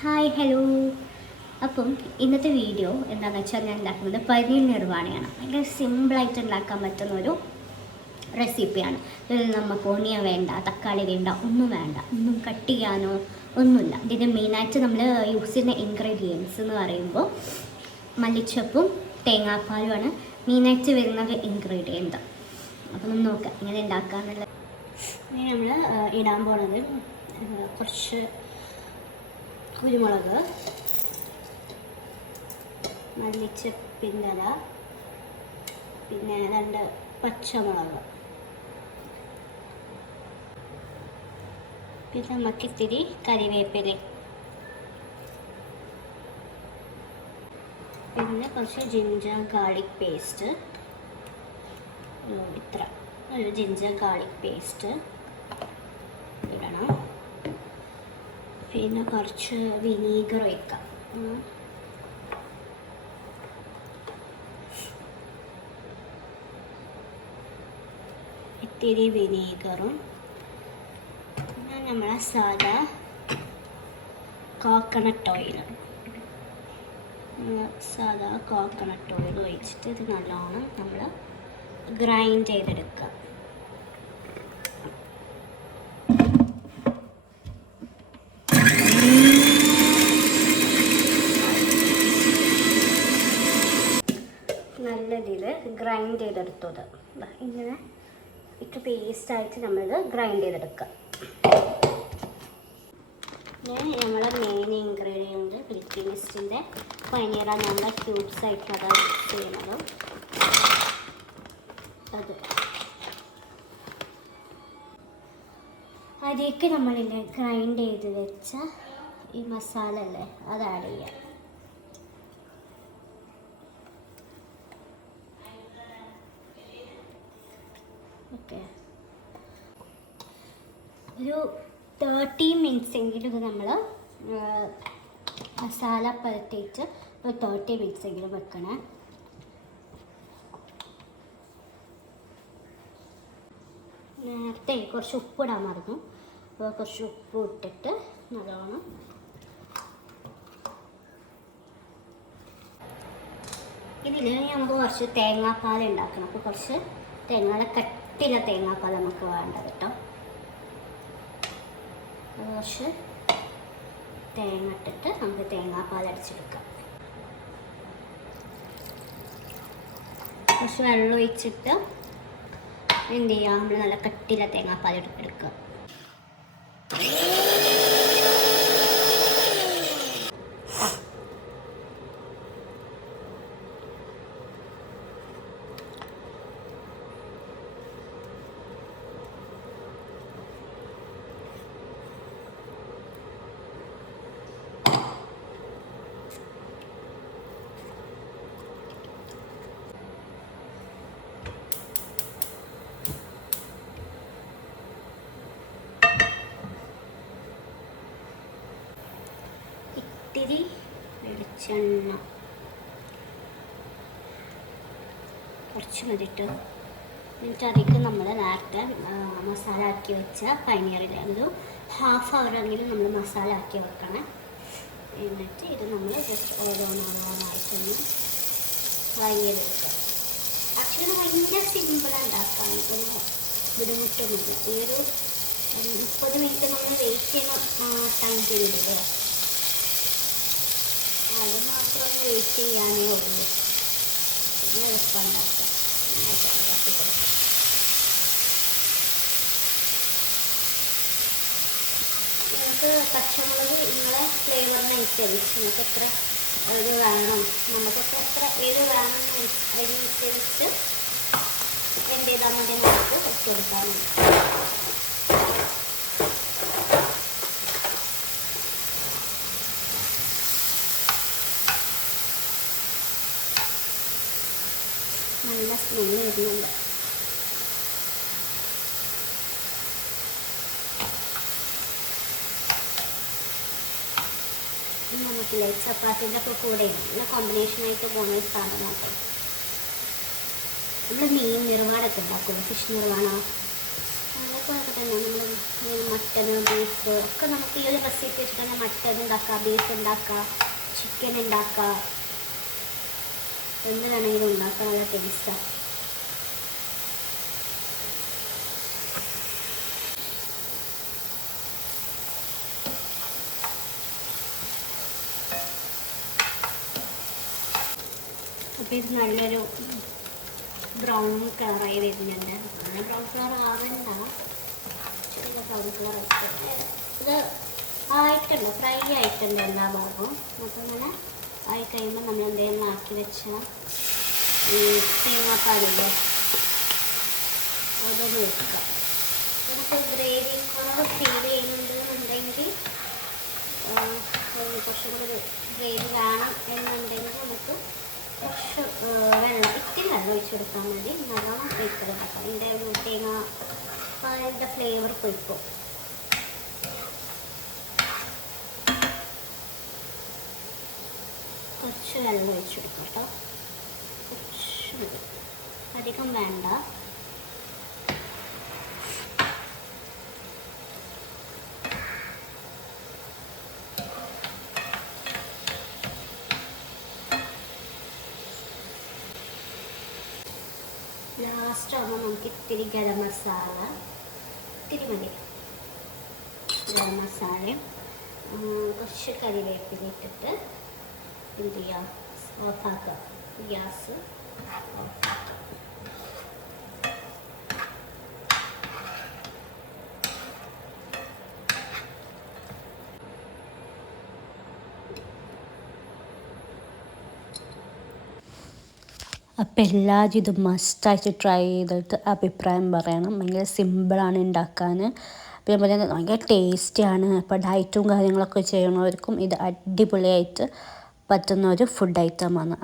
Hi hello. അപ്പം ഇന്നത്തെ video എന്താണെന്ന് വെച്ചാൽ ഞാൻ ഉണ്ടാക്കുന്നത് പനീർ നിർവാണയാണ്. ഭയങ്കര സിമ്പിളായിട്ട് ഉണ്ടാക്കാൻ പറ്റുന്നൊരു റെസിപ്പിയാണ്. ഇതിൽ നമുക്ക് ഓണിയൻ വേണ്ട, തക്കാളി വേണ്ട, ഒന്നും വേണ്ട, ഒന്നും കട്ട് ചെയ്യാനോ ഒന്നുമില്ല. ഇതിന് മെയിനായിട്ട് നമ്മൾ യൂസ് ചെയ്യുന്ന ഇൻഗ്രീഡിയൻസ് എന്ന് പറയുമ്പോൾ മല്ലിച്ചപ്പും തേങ്ങാപ്പാലുമാണ് മെയിനായിട്ട് വരുന്നത് ഇൻഗ്രീഡിയൻറ്റ്. അപ്പം നമ്മൾ നോക്കാം ഇങ്ങനെ ഉണ്ടാക്കാമെന്നുള്ളത്. ഇനി നമ്മൾ ഇടാൻ പോണത് കുറച്ച് കുരുമുളക്, മല്ലിച്ചപ്പിൻ്റെ ഇല, പിന്നെ 2 പച്ചമുളക്, പിന്നെ നമുക്കിത്തിരി കറിവേപ്പില, പിന്നെ കുറച്ച് ജിഞ്ചർ ഗാർലിക് പേസ്റ്റ്, ഇത്ര ഒരു ജിഞ്ചർ ഗാർലിക് പേസ്റ്റ് ഇടണം. പിന്നെ കുറച്ച് വിനീഗർ ഒഴിക്കാം. ഇത്തിരി വിനീഗറും പിന്നെ നമ്മളെ സാധാ കോക്കനട്ട് ഓയിൽ ഒഴിച്ചിട്ട് ഇത് നല്ലോണം നമ്മൾ ഗ്രൈൻഡ് ചെയ്തെടുക്കുക. നല്ല രീതിയിൽ ഗ്രൈൻഡ് ചെയ്തെടുത്തത് ഇങ്ങനെ ഇട്ട് പേസ്റ്റായിട്ട് നമ്മളിത് ഗ്രൈൻഡ് ചെയ്തെടുക്കുക. നമ്മളെ മെയിൻ ഇൻഗ്രീഡിയൻറ്റ് ഫിലിപ്പീൻസിൻ്റെ പനീറാണ്. നമ്മുടെ ക്യൂബ്സ് ആയിട്ട് അതാണ് ചെയ്യുന്നത്. അത് അതിലേക്ക് നമ്മളില്ലേ ഗ്രൈൻഡ് ചെയ്ത് വെച്ച ഈ മസാല അല്ലേ അത് ആഡ് ചെയ്യാം. ഓക്കെ, ഒരു 30 മിനിറ്റ്സ് എങ്കിലും ഇത് നമ്മൾ മസാല പരത്തിയിട്ട് ഒരു 30 മിനിറ്റ്സ് എങ്കിലും വെക്കണേ. നേരത്തെ കുറച്ച് ഉപ്പിടാൻ മറന്നു. അപ്പോൾ കുറച്ച് ഉപ്പ് ഇട്ടിട്ട് നല്ലോണം ഇതിൽ നമുക്ക് കുറച്ച് തേങ്ങാപ്പാൽ ഉണ്ടാക്കണം. അപ്പോൾ കുറച്ച് കട്ടിയുള്ള തേങ്ങാപ്പാൽ നമുക്ക് വേണ്ടത് കേട്ടോ. കുറച്ച് തേങ്ങ ഇട്ടിട്ട് നമുക്ക് തേങ്ങാപ്പാൽ അടിച്ചെടുക്കാം. കുറച്ച് വെള്ളം ഒഴിച്ചിട്ട് എന്ത് ചെയ്യുക, നമ്മൾ നല്ല കട്ടിയുള്ള തേങ്ങാപ്പാൽ എടുക്കുക. ഇത്തിരി വെളിച്ചെണ്ണ കുറച്ച് മതിട്ട്. എന്നിട്ട് അതിലേക്ക് നമ്മൾ നേരത്തെ മസാല ആക്കി വെച്ച പനീറിൽ ഒരു ½ അവറെങ്കിലും നമ്മൾ മസാല ആക്കി വെക്കണം. എന്നിട്ട് ഇത് നമ്മൾ ജസ്റ്റ് ഓരോന്നായിട്ടൊന്ന് ഫ്രൈ ചെയ്തെടുക്കുക. ആക്ച്വലി ഭയങ്കര സിമ്പിളാണ് ഉണ്ടാക്കാൻ, ഒരു ബുദ്ധിമുട്ടൊന്നുമില്ല. ഈ ഒരു 30 മിനിറ്റ് നമ്മൾ വെയിറ്റ് ചെയ്യുന്ന ടൈം പീരീഡില്ലേ, അത് മാത്രം വെയിറ്റ് ചെയ്യാനേ ഉള്ളൂ. പിന്നെ എളുപ്പമുണ്ടാക്കുക. നിങ്ങൾക്ക് പച്ചമുളക് നിങ്ങളെ ഫ്ലേവറിനനുസരിച്ച് നിങ്ങൾക്ക് എത്ര ഇത് വേണം, നമുക്കൊക്കെ എത്ര ഏത് വേണം അതിനനുസരിച്ച് എന്ത് ചെയ്താൽ മതി, നമുക്ക് ഇട്ട് കൊടുക്കാൻ മതി. നല്ല സ്മെല്ല് വരുന്നുണ്ട്. നമുക്കില്ലേ ചപ്പാത്തിൻ്റെ ഒക്കെ കൂടെ നല്ല കോമ്പിനേഷനായിട്ട് പോകുന്ന ഒരു സാധനമാണ്. നമ്മൾ മീൻ നിർവാടൊക്കെ ഉണ്ടാക്കുമല്ലോ, ഫിഷ് നിർവാണ, നല്ല അതൊക്കെ തന്നെ നമ്മൾ മട്ടന് ബീഫ് ഒക്കെ നമുക്ക് ഈ ഒരു റെസിപ്പി വെച്ചിട്ട് തന്നെ മട്ടൻ ഉണ്ടാക്കാം, ബീഫ് ഉണ്ടാക്കാം, ചിക്കൻ ഉണ്ടാക്കാം, എന്ത് വേണമെങ്കിലും ഉണ്ടാക്കാം. നല്ല ടേസ്റ്റാണ്. അപ്പോൾ ഇത് നല്ലൊരു ബ്രൗൺ കളറായി വരുന്നുണ്ട്. അങ്ങനെ ബ്രൗൺ കളർ ആവണ്ട, ചെറിയ ബ്രൗൺ കളർ ഇത് ആയിട്ടുണ്ട്, ഫ്രൈ ആയിട്ടുണ്ട് എല്ലാ ഭാഗവും. അപ്പോൾ ഇങ്ങനെ ആയി കഴിയുമ്പോൾ നമ്മൾ എന്തെങ്കിലും ആക്കി വെച്ചാൽ ഈ തേങ്ങാപ്പാലില്ലേ അതൊന്ന് വെക്കുക. നമുക്ക് ഗ്രേവി കുറവ് ഫീൽ ചെയ്യുന്നുണ്ടെന്നുണ്ടെങ്കിൽ കുറച്ചും കൂടി ഗ്രേവി വേണം എന്നുണ്ടെങ്കിൽ നമുക്ക് കുറച്ച് വെള്ളം, ഇത്തിരി വെള്ളം ഒഴിച്ച് കൊടുത്താൽ മതി. നല്ലോണം ഒഴിക്കണം. അപ്പം അതിൻ്റെ ഒരു തേങ്ങാപ്പാലിൻ്റെ ഫ്ലേവർ പൊയ്ക്കും. കുറച്ച് വെള്ളം ഒഴിച്ച് കൊടുക്കാം കേട്ടോ, കുറച്ച്, അധികം വേണ്ട. ലാസ്റ്റ് ആകുമ്പോൾ നമുക്ക് ഇത്തിരി ഗരം മസാല, ഇത്തിരി മതി ഗരം മസാലയും കുറച്ച് കറിവേപ്പില ഇട്ടിട്ട് എന്ത് ചെയ്യുക, ഓഫാക്കുക, ഗ്യാസ് ഓഫാക്കുക. അപ്പോൾ എല്ലാവരും ഇത് മസ്റ്റായിട്ട് ട്രൈ ചെയ്തിട്ട് അഭിപ്രായം പറയണം. ഭയങ്കര സിമ്പിളാണ് ഉണ്ടാക്കാൻ, പിന്നെ പോലെ ഭയങ്കര ടേസ്റ്റിയാണ്. അപ്പോൾ ഡയറ്റും കാര്യങ്ങളൊക്കെ ചെയ്യണവർക്കും ഇത് അടിപൊളിയായിട്ട് പറ്റുന്ന ഒരു ഫുഡ് ഐറ്റമാണ്.